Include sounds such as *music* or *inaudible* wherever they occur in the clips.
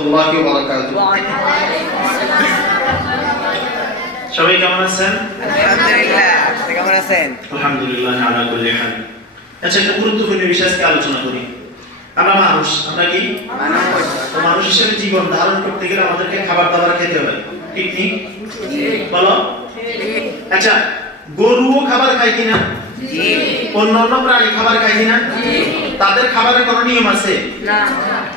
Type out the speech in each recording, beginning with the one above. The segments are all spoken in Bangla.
রহমতুল্লাহি ওয়া বারাকাতুহু সবাই কেমন আছেন? আলহামদুলিল্লাহ। আপনি কেমন আছেন? আলহামদুলিল্লাহ আলা কুল্লি হাল আচ্ছা একটা গুরুত্বপূর্ণ বিষয় আজকে আলোচনা করি। আমরা মানুষ আমরা কি? মানুষ। তো মানুষ হিসেবে জীবন ধারণ করতে গেলে আমাদেরকে খাবার দাবার খেতে হবে। ঠিক নেই বলো? আচ্ছা গরুও খাবার খায় কিনা? জি। অন্য অন্য প্রাণী খাবার খায় কিনা? তাদের খাবারের কোনো নিয়ম আছে? না।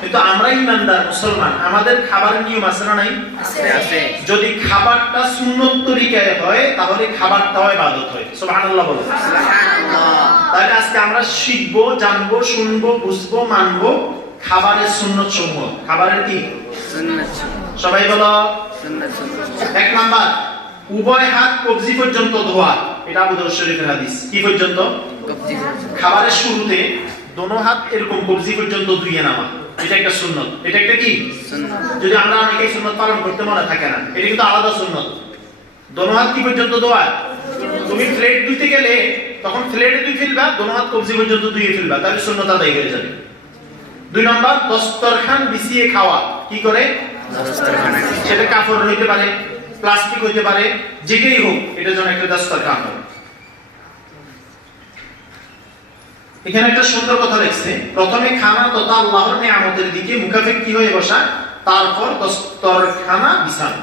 কিন্তু আমরা ইমানদার মুসলমান। আমাদের খাবারের নিয়ম আছে না নাই? আছে আছে। যদি খাবারটা সুন্নত তরিকায় হয় তাহলে খাবারটাও ইবাদত হয়। সুবহানাল্লাহ বলো। সুবহানাল্লাহ। তাহলে আজকে আমরা শিখব জানব শুনব বুঝব মানবো খাবারের সুন্নত সমূহ। খাবারের কি? সুন্নাত সবাই বলো। সুন্নাত সুন্নাত এক নাম্বার উভয় হাত কবজি পর্যন্ত ধোয়া। এটা আবু দাউদ শরীফের হাদিস। কি পর্যন্ত? কবজি খাবারের শুরুতে দোনো হাত এরকম কবজি পর্যন্ত ধুইয়ে নামা। এটা একটা সুন্নত। এটা একটা কি? যদি আমরা অনেকেই সুন্নত পালন করতে মনে থাকে না এটা কিন্তু আলাদা সুন্নত। দোনো হাত কি পর্যন্ত ধোয়া তুমি প্লেট ধুইতে গেলে তখন প্লেটে ধুই ফেলবা দোনো হাত কবজি পর্যন্ত ধুয়ে ফেলবা তাহলে সুন্নত আদায় হয়ে যাবে। দুই নম্বর দস্তরখান বিছিয়ে খাওয়া। কি করে? দস্তরখানা। সেটা কাপড় হইতে পারে প্লাস্টিক হইতে পারে যেটাই হোক এটা যেন একটা দস্তরখান হয়। এখানে একটা সুন্দর কথা লিখছে প্রথমে খানা তথা আল্লাহর নিয়ামতের দিকে মুখাপেক্ষি হয়ে বসা তারপর দস্তরখানা বিছানা।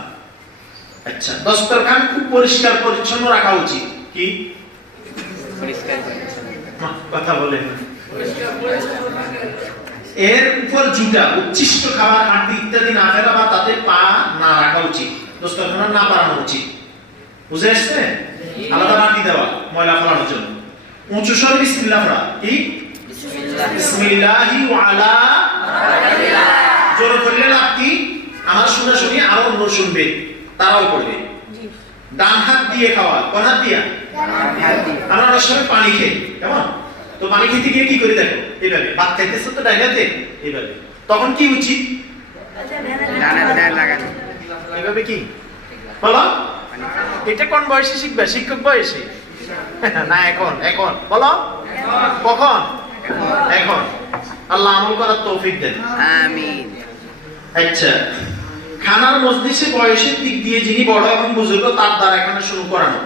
আচ্ছা দস্তরখান খুব পরিষ্কার পরিচ্ছন্ন রাখা উচিত। কি? কথা বলেন না। এর উপর জুতা উচ্ছিষ্ট খাবার হাঁটি ইত্যাদি না ফেলা বা তাতে পা না রাখা উচিত দস্তরখানা না বাড়ানো উচিত। বুঝে আসছে? আলাদা মাটি দেওয়া ময়লা ফেলানোর জন্য। উঁচু স্বরে বিসমিল্লাহ পড়া। কি? বিসমিল্লাহ আলা জোরে পড়লে লাভ কি? আমার শোনা শুনি আরও অন্য শুনবে তারাও পড়বে ডান হাত দিয়ে খাওয়া কোন হাত দিয়া? আমরা অনেক সময় পানি খাই কেমন? তো পানি খেতে গিয়ে কি করে দেখো এইভাবে। ভাত খাইতেছো তো ডাইনাতে এইভাবে। তখন কি উচিত? এইভাবে কি? বলো। এটা কোন বয়সে শিখবে? শিক্ষক বয়সে? *laughs* না এখন এখন। বলো? কখন? এখন। আল্লাহ আমল করার তৌফিক দেন। আমিন। আচ্ছা। খানার মজলিসে বয়সের দিক দিয়ে যিনি বড় এবং বুজুর্গ তার দ্বারা এখানে শুরু করানো।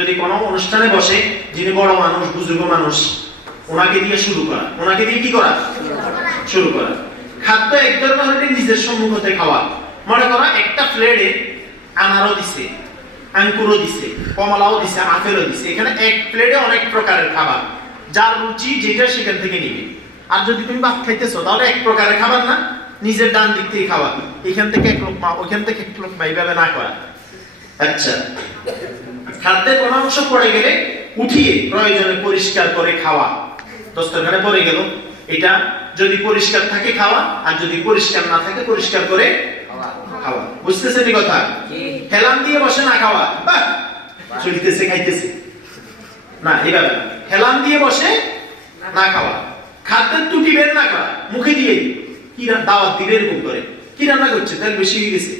যদি কোনো অনুষ্ঠানে বসে যিনি বড় মানুষ বুজুর্গ মানুষ ওনাকে দিয়ে শুরু করা। ওনাকে দিয়ে কি করা? শুরু করা। খাদ্য এক ধরনের নিজের সম্মুখতে খাওয়া। মনে করো একটা প্লেটে আনারও দিছে। আঙ্কুরও দিছে, কমলাও দিছে আপেলও দিছে। এখানে এক প্লেটে অনেক প্রকারের খাবার। যার রুচি যেটা সেখান থেকে নিবে। আর যদি তুমি ভাত খাইতেছো, তাহলে এক প্রকারের খাবার না, নিজের ডান দিক থেকে খাওয়া এখান থেকে এক লোক মা ওইখান থেকে এক লোক মা এইভাবে না করা। আচ্ছা। খাদ্যের কোনো অংশ পড়ে গেলে উঠিয়ে প্রয়োজনে পরিষ্কার করে খাওয়া। দস্তরখানে পড়ে গেল। এটা যদি পরিষ্কার থাকে খাওয়া, আর যদি পরিষ্কার না থাকে পরিষ্কার করে খাওয়া। বুঝতেছেন এই কথা? হেলান দিয়ে বসে না খাওয়া। চলতেছে খাইতেছে। না এইভাবে হেলান দিয়ে বসে না খাওয়া। খাদ্যের ত্রুটি বের না করা। মুখে দিয়ে কি দাওয়াত দিলে এরকম করে। কি রান্না করছে? তেল বেশি হয়ে গেছে।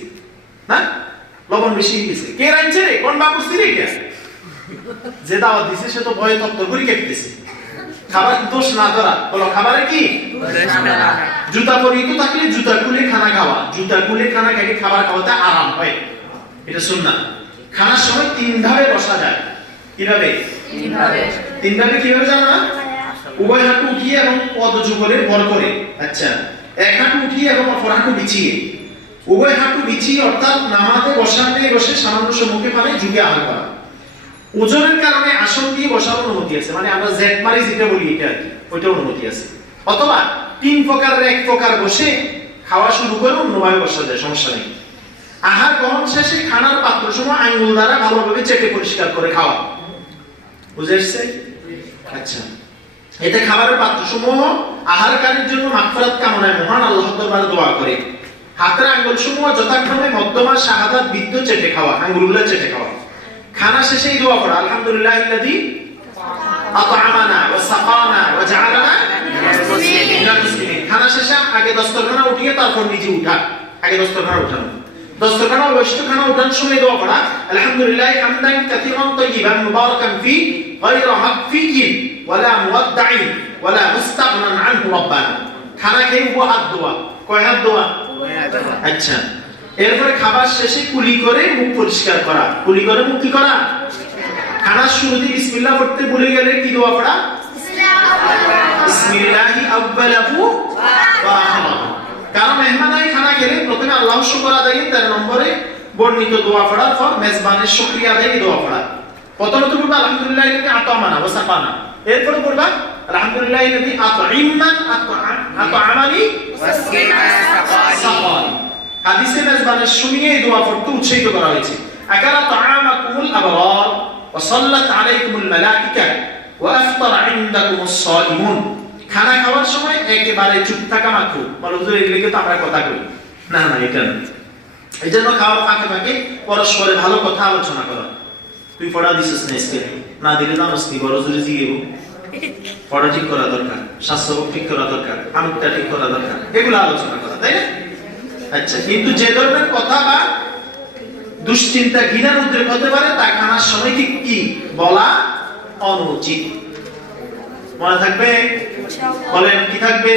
না? লবণ বেশি হয়ে গেছে। কে রাঁধছে রে? কোন বাবুর্চি রে কে যে দাওয়াত দিছে সে তো ভয়ে তত্ত্ব করে কেটতেছে খাবার দোষ না ধরা। বলো খাবারে কি? জুতা পরিহিত থাকলে জুতা খুলে খানা খাওয়া। জুতা খুলে খানা খেলে খাবার খাওয়াতে আরাম হয়। এটা শুন না খানার সময় তিন ধাপে বসা যায়। কীভাবে? তিন ধাপে কীভাবে জানো না? উভয় হাঁটু উঠিয়ে এবং পদ যুগলে ভর করে। আচ্ছা। এক হাঁটু উঠিয়ে এবং অপর হাঁটু বিছিয়ে। উভয় হাঁটু বিছিয়ে অর্থাৎ নামাতে বসাতে বসে সামান্য সম্মুখে মানে যুগে আহার করা। ওজনের কারণে আসন দিয়ে বসার অনুমতি আছে। মানে আমরা জেড মারি যেটা বলি এটা আর কি ওইটা অনুমতি আছে। অথবা তিন প্রকারের এক প্রকার বসে খাওয়া শুরু করে অন্যভাবে বসা যায়, সমস্যা নেই। আহার গ্রহণ শেষে খানার পাত্র সময় আঙ্গুল দ্বারা ভালোভাবে চেটে পরিষ্কার করে খাওয়া। বুঝে এসছে? আচ্ছা। এতে খাবারের পাত্র সমূহ আহারকারীর জন্য মাগফিরাত কামনায় মহান আল্লাহ দরবারে দোয়া করে। হাতের আঙ্গুল সমূহ যথাক্রমে মধ্যমা শাহাদাত বিদ্য চেটে খাওয়া, আঙ্গুলগুলো চেটে খাওয়া। খানা শেষেই দোয়া করা আলহামদুলিল্লাহ ইল্লাযী আত'আমানা ওয়া সাকানা ওয়া জাআলানা মিনাল মুসলিমিন খানা শেষে আগে দস্তরখানা উঠিয়ে তারপর নিজে উঠা আগে দস্তরখানা উঠানো দস্তরখানা অবশ্য খানা উঠানোর সময় দোয়া করা আলহামদুলিল্লাহ হামদান কাসীরান তাইয়িবান মুবারাকান ফি গায়রা মাকফিয়িন ওয়ালা মুওয়াদ্দাইন ওয়ালা মুস্তাগনান আনহু রাব্বানা খানা খেয়ে উপহার দোয়া কয় হাত দোয়া আচ্ছা এরপরে খাবার শেষে কুলি করে মুখ পরিষ্কার করা। কুলি করে মুখ কি করা? খানার শুরুতে বিসমিল্লাহ পড়তে ভুলে গেলে কি দোয়া পড়া? বিসমিল্লাহি আউয়ালাহু কারণ খানা গেলে প্রথমে আল্লাহ শুকর আদায়ে তার নম্বরে বর্ণিত দোয়া পড়ার পর মেজবানের শুকরিয়া আদায়ে দোয়া পড়া। প্রথমত বলবা আলহামদুলিল্লাহ ইল্লাযী আতামানা ওয়া সাকানা এরপরে বলবা, আলহামদুলিল্লাহ ইল্লাযী আতঈমান আতআমানি সাকান হাদিসে মেজবানে শুনিয়ে এই দোয়া পড়তে উৎসাহিত করা হয়েছে। আকালা তাআমাকুমুল আবরার ওয়া সাল্লাত আলাইকুমুল মালাইকা ওয়া আফতার ইনদাকুমুস সাইমুন। খানা খাওয়ার সময় একেবারে চুপ থাকা মাত্র। বলো, হুজুর এগুলিকে তো আমরা কথা কই? না না, এটা না। এই জন্য খাওয়ার ফাঁকে ফাঁকে পরস্পরে ভালো কথা আলোচনা করা। তুই পড়া দিছিস না আজকে? না দিলে তো আমার বড় জোরে জিগেব পড়া ঠিক করা দরকার, স্বাস্থ্য ঠিক করা দরকার, আমুকটা ঠিক করা দরকার। এগুলো আলোচনা করা, তাই না? আচ্ছা কিন্তু যে ধরনের কথা বা দুশ্চিন্তা ঘৃণার উদ্রেক হতে পারে তা খানার সময় ঠিক কি? বলা অনুচিত। মনে থাকবে? বলেন কি থাকবে?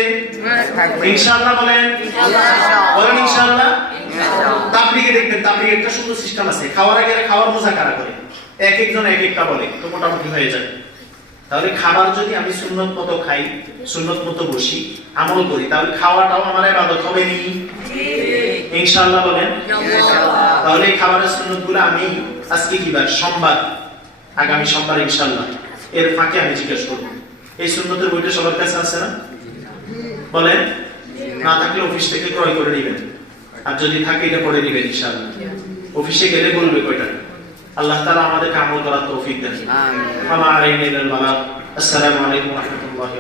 ইনশাআল্লাহ বলেন। বলেন ইনশাআল্লাহ। তাবলিগে দেখবেন তাবলিগে একটা সুন্দর সিস্টেম আছে। খাওয়ার আগে খাওয়ার মজা কারা করে? এক একজন এক একটা বলে তো মোটামুটি হয়ে যায়। তাহলে খাবার যদি আমি সুন্নত মতো খাই সুন্নত মতো বসি আমল করি তাহলে খাওয়াটাও আমার ইবাদত হবে নি ইনশাআল্লাহ বলেন। তাহলে এই খাবারের সুন্নতগুলো আমি আজকে সোমবার। আগামী সোমবার ইনশাআল্লাহ। এর ফাঁকে আমি জিজ্ঞেস করব। এই সুন্নতের বইটা সবার কাছে আছে না? বলেন। না থাকলে অফিস থেকে ক্রয় করে নেবেন। আর যদি থাকে এটা পড়ে নেবেন ইনশাআল্লাহ। অফিসে গেলে বলবে কয়টা? আল্লাহ তাআলা আমাদেরকে আমল করার তৌফিক দেন। আমিন। আলাইনা আসসালামু আলাইকুম ওয়া রাহমাতুল্লাহি